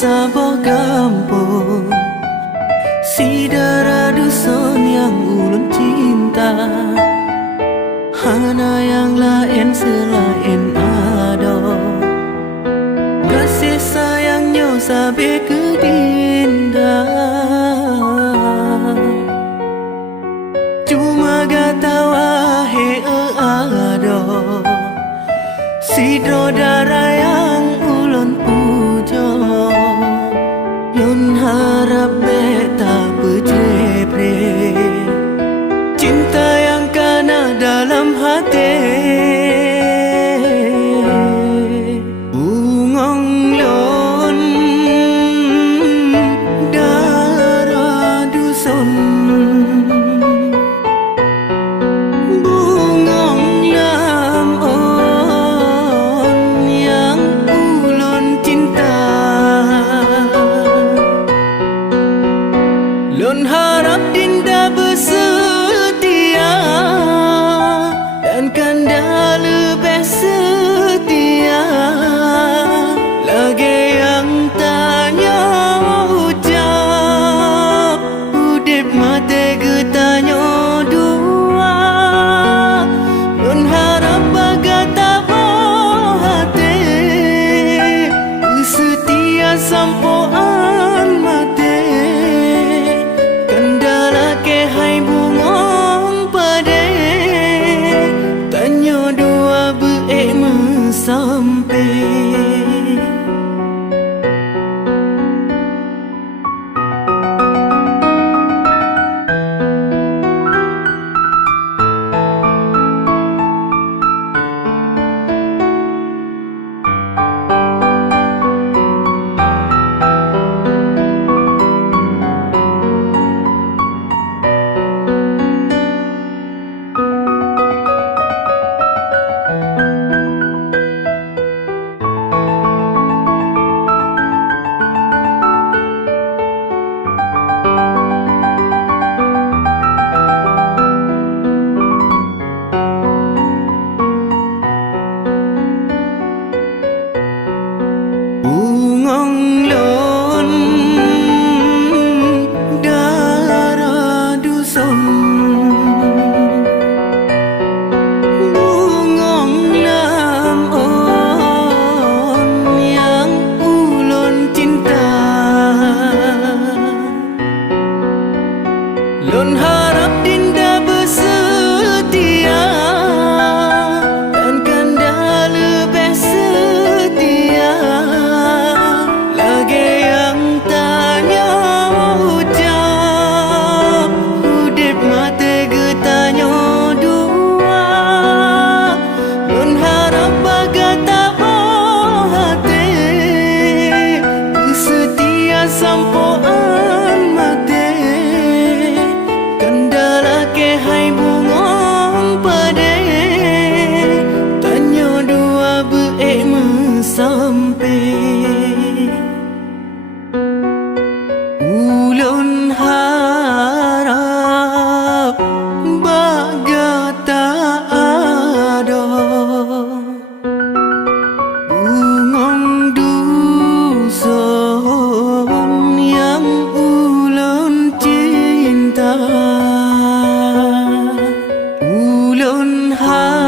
sabar gampang, si darah dusun yang ulun cinta. Hana yang lain selain ada, kasih sayangnya sampai ke dinda. Cuma gata wahe ada, si darah yang ulun puja. Lun harap beta berjepre, cinta yang kana dalam hati. Bungong lon darah dusun, bungong lam on yang ulun cinta. Lun harap dinda bersetia dan kanda lebih setia. Lagi yang tanya ucap, udip mati getanya dua. Lun harap bagata hati, setia sampoan mati. Kendala ke hai bungong pade, tanya dua beek sampai. Bungong lon darah dusun, bungong lam on yang ulun cinta. Lun harap dinda bersetia dan kanda lebih setia. Lagi yang tanya ucap, udip mati getanya dua. Lun harap bagata hati, setia sampoan mati. Kendala ke hai bungong pade, tanya dua beek sampai. Ulun harap bagata ada, bungong dusun yang ulun cinta. Ulun harap